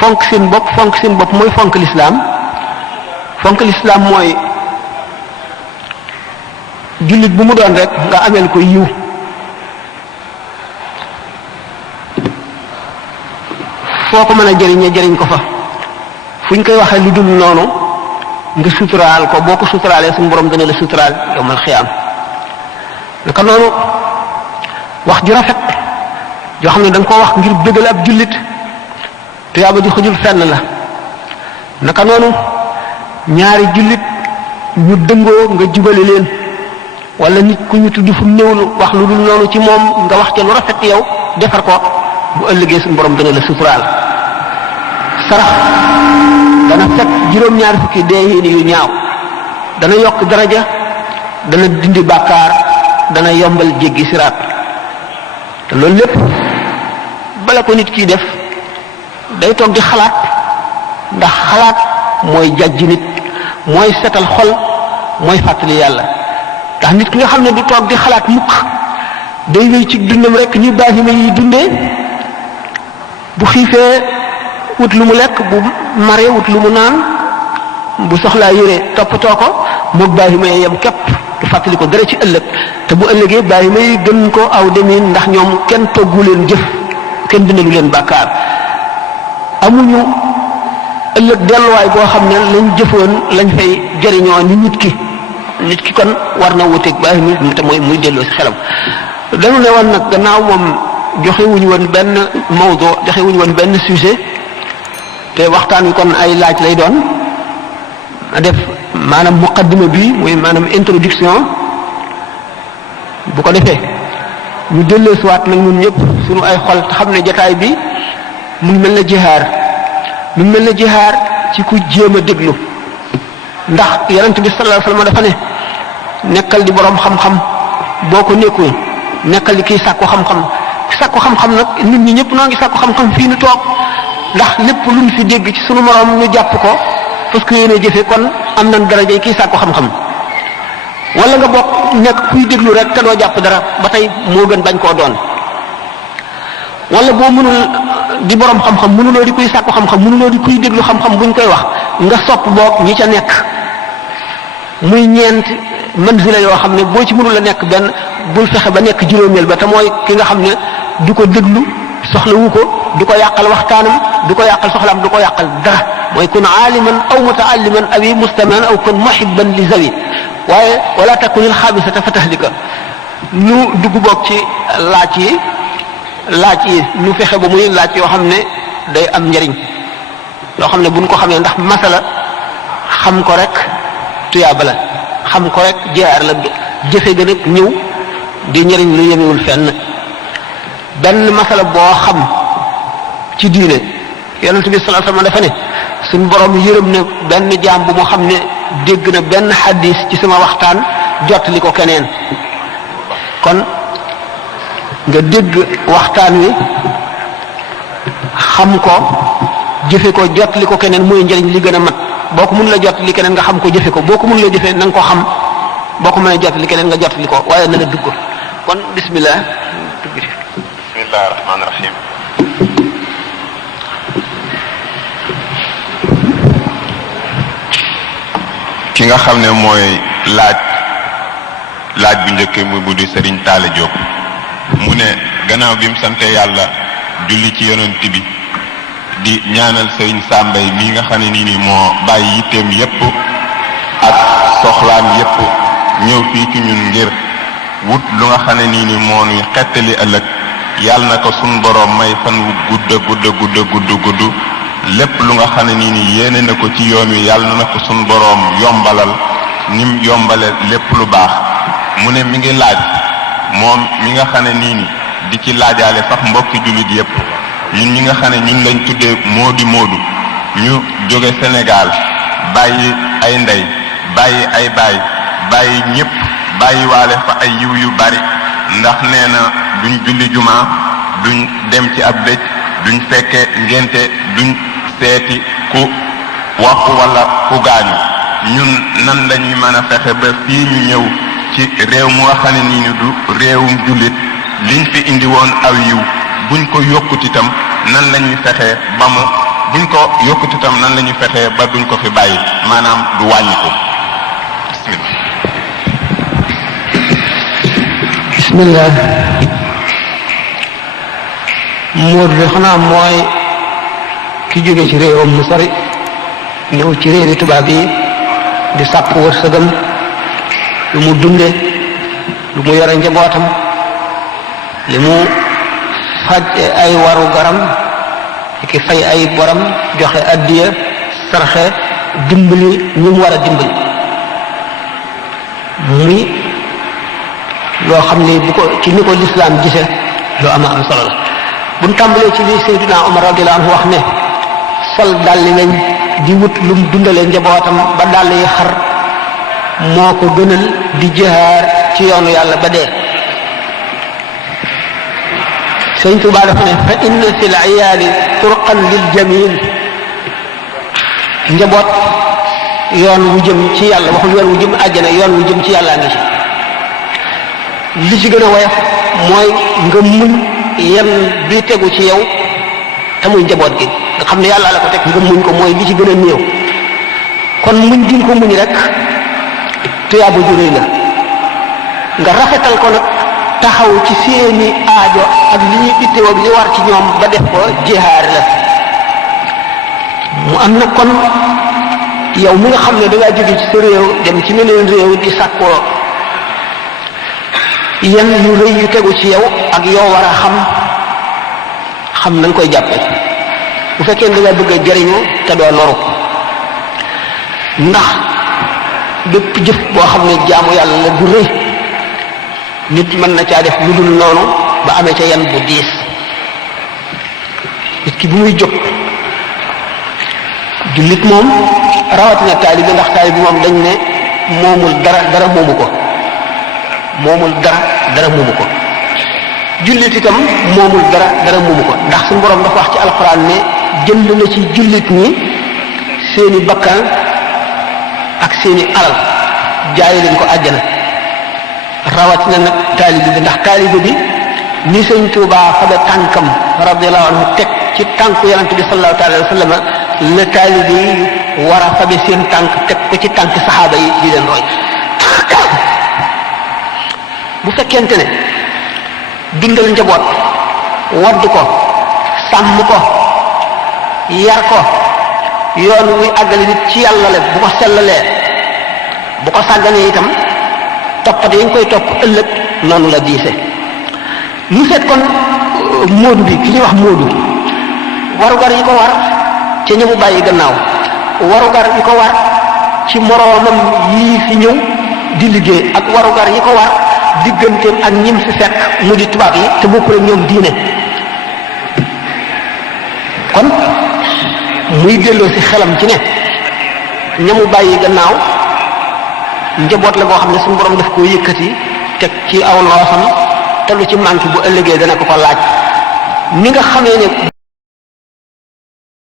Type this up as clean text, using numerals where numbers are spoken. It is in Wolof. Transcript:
fonk seen bopp mooy fonk lislaam mooy jullit bu mu doon rek nga ameel ko yiw foo ko mën a jëriñee jëriñ ko fa fu ñu koy waxee lu dul noonu nga suturaal ko boo ko suturaalee suñu borom dana la suturaal yawmal xiyaam naka noonu wax ju rafet joo xam ne da nga koo wax ngir bëggal ab jullit tuyaaba ji xëjul fenn la naka noonu ñaari jullit ñu dëngoo nga jubale leen wala nit ku ñu tudd fu néewlu wax lu dul noonu ci moom nga wax ca lu rafet yow defar ko bu ëllëgee suñu borom dana la suturaal sarax dana fekk juróom-ñaari fukki dee yu ñaaw dana yokk daraja dana dindi bàkkaar dana yombal jéggi siraat te loolu lépp bala ko nit kiy def day toog di xalaat ndax xalaat mooy jàjj nit mooy setal xol mooy fàttali yàlla ndax nit ki nga xam ne du toog di xalaat mukk day wéy ci dundam rek ñu baahima yi dundee bu xiifee wut lu mu lekk bu maree wut lu mu naan bu soxlaa yére toppatoo ko moog baahima yi yem képp du fàttali ko dara ci ëllëg te bu ëllëgee baahima yi gën ko aw demin ndax ñoom kenn toggu leen jëf kenn bindalu leen bàkkaar amuñu ëllëg delluwaay boo xam ne lañ jëfoon lañ fay jëriñoo ni nit ki kon war na wuteeg baahima yi te mooy muy delloo si xelam dañu ne woon nag gannaaw moom joxewuñu woon benn mawdu joxewuñu woon benn sujet te waxtaan wi kon ay laaj lay doon a def maanaam muqaddima bi muy maanaam introduction bu ko defee ñu delloosiwaat nag ñun ñëpp suñu ay xol te xam ne jataay bi mu ngi mel na jihaar ci ku jéem a déglu ndax yonent bi sallallahu alayhi wasallam dafa ne nekkal di borom xam-xam boo ko nekkul nekkal di kii sàkku xam-xam nag nit ñi ñëpp noo ngi sàkku xam-xam fii nu toog ndax lépp luñ fi dégg ci sunu moroom ñu jàpp ko parce que yéene jëfe kon am nañ daraja kii sàkku xam-xam wala nga bokk nekk kuy déglu rek te doo jàpp dara ba tey moo gën bañ koo doon wala boo mënul di borom xam-xam mënuloo di kuy sàkku xam-xam mënuloo di kuy déglu xam-xam buñ koy wax nga sopp boog ñi ca nekk muy ñeent manzila yoo xam ne boo ci mënul a nekk benn bul fexe ba nekk juróomeel ba te mooy ki nga xam ne du ko déglu soxlawu ko du ko yàqal waxtaanam du ko yàqal soxlaam du ko yàqal dara mooy kun aaliman aw mutaalliman aw mustaman aw kun muhibban li zawi waaye wala takunil xaabisata fa tahlika ñu dugg boog ci laaj yi ñu fexe ba muy laaj yoo xam ne day am njariñ loo xam ne buñ ko xamee ndax masala xam ko rek tuyaaba la xam ko rek jaar la jëfe gën a ñëw di njariñ lu yemewul fenn benn masala boo xam ci diine yonent bi sallallahu alayhi wasallam dafa ne suñu borom yërëm ne benn jaam bu mu xam ne dégg na benn xadis ci sama waxtaan jottali ko keneen kon nga dégg waxtaan wi xam ko jëfe ko jottali ko keneen mooy njëriñ li gën a mat boo ko mën la jottali keneen nga xam ko jëfe ko boo ko mën la jëfe na nga ko xam boo ko mënee jottali keneen nga jottali ko waaye na la dugg kon bismillah bismillahir rahmanir rahim ki nga xam ne mooy laaj bu njëkk mu bu di Serigne Talla Diop mu ne gannaaw bi mu sante yàlla julli ci yonent bi di ñaanal Serigne Sambay mii nga xam ne nii moo bàyyi yitteem yépp ak soxlaam yépp ñëw fii ci ñun ngir wut lu nga xam ne nii moo nuy xettali ëllëg yàlla na ko sun boroom may fan wu gudd lépp lu nga xam ne nii yéene na ko ci yoon wi yàlla na ko sun boroom yombalal nim yombale lépp lu baax mu ne mi ngi laaj moom mi nga xam ne nii di ci laajaale sax mbokki jullit yépp ñun ñi nga xam ne ñun lañ tuddee moodu ñu jóge Sénégal bàyyi ay ndey bàyyi ay baay bàyyi ñépp bàyyi waale fa ay yiw yu bari ndax nee na duñ julli jumaa duñ dem ci ab dëj duñ fekke ngénte duñ seeti ku waxu wala ku gaañu ñun nan lañuy mën a fexe ba fii ñu ñëw ci réew mu nga xam ne nii du réewum jullit liñ fi indi woon aw yiw buñ ko yokkut itam nan lañuy fexe ba mu buñ ko yokkut itam nan la ñu fexee ba duñ ko fi bàyyi maanaam du wàññi ko. bismillah. Móodu bi xanaa mooy ki jóge ci réewam mu sori ñëw ci réewi tubaab yi di sàpp wërsëgam lu mu dunde lu mu yore njabootam li mu faj ay waru garam ki fay ay boram joxe addiya sarxe dimbali ñu mu war a dimbali muy loo xam ni bu ko ci ni ko lislaam gise loo am solo la. buñ tàmbalee ci li Seydina Omar radiyallahu anhu wax ne sol dalli lañ di wut lu mu dundalee njabootam ba dàll yi xar moo ko gënal di jihaar ci yoonu yàlla ba dee. Sëñ Tuubaa dafa ne fa inna fil iyaali turqan lil jamil. njaboot yoon wu jëm ci yàlla waxul yoon wu jëm àjjana yoon wu jëm ci yàlla ngi ci. li ci gën a woyof mooy nga muñ yenn bi tegu ci yow te muy njaboot gi nga xam ne yàlla la ko teg nga muñ ko mooy li ci gën a néew. kon muñ gi nga ko muñ rek tuyaaba ju rëy la. nga rafetal ko nag taxaw ci seeni aajo ak li ñuy ittewoo li war ci ñoom ba def ko jihaar la. mu am na kon yow mi nga xam ne dangaa jóge ci sa réew dem ci meneen réew di sàkkoo yenn yu rëy yu tegu ci yow ak yow war a xam na nga koy jàppe bu fekkee da nga bëgg a jariñu te doo loru ndax bépp jëf boo xam ne jaamu yàlla la bu rëy nit mën na caa def lu dul noonu ba amee ca yan bu diis. nit ki bu muy jóg jullit moom rawatina taalibe ndax taalibe moom dañ ne moomul dara moomu ko moomul dara moomu ko. jullit itam moomul dara moomu ko ndax suñu borom dafa wax ci alxuraan ne jënd na ci jullit ñi seeni bakkan ak seeni alal jaay leen ko àjjana rawatina nag taalibe bi ndax taalibe bi ni Sëñ Tuubaa fabe tànkam radiyallahu anhu teg ci tànku yonent bi sallallahu alayhi wa sallam la taalibe yi war a fabe seen tànk teg ko ci tànk saxaaba yi di leen roy. bu fekkente ne dundal njaboot wadd ko sàmm ko yar ko yoon wuy àggale nit ci yàlla la bu ko sellalee bu ko sàgganee itam toppate yi nga koy topp ëllëg noonu la diise. mu seet kon móodu bi ki ñuy wax móodu warugar yi ko war ca ñëmu bàyyi gannaaw warugar yi ko war ci moroomam yii fi ñëw di liggéey ak warugar yi ko war digganteem ak ñim fi fekk mu di tubaab yi te bokkul ak ñoom diine. kon muy delloo ci xelam ci ne ñamu bàyyi gannaaw njaboot la boo xam ne suñu borom daf koo yëkkati teg ci aw loosam te lu ci manqué bu ëllëgee dana ko laaj ni nga xamee ne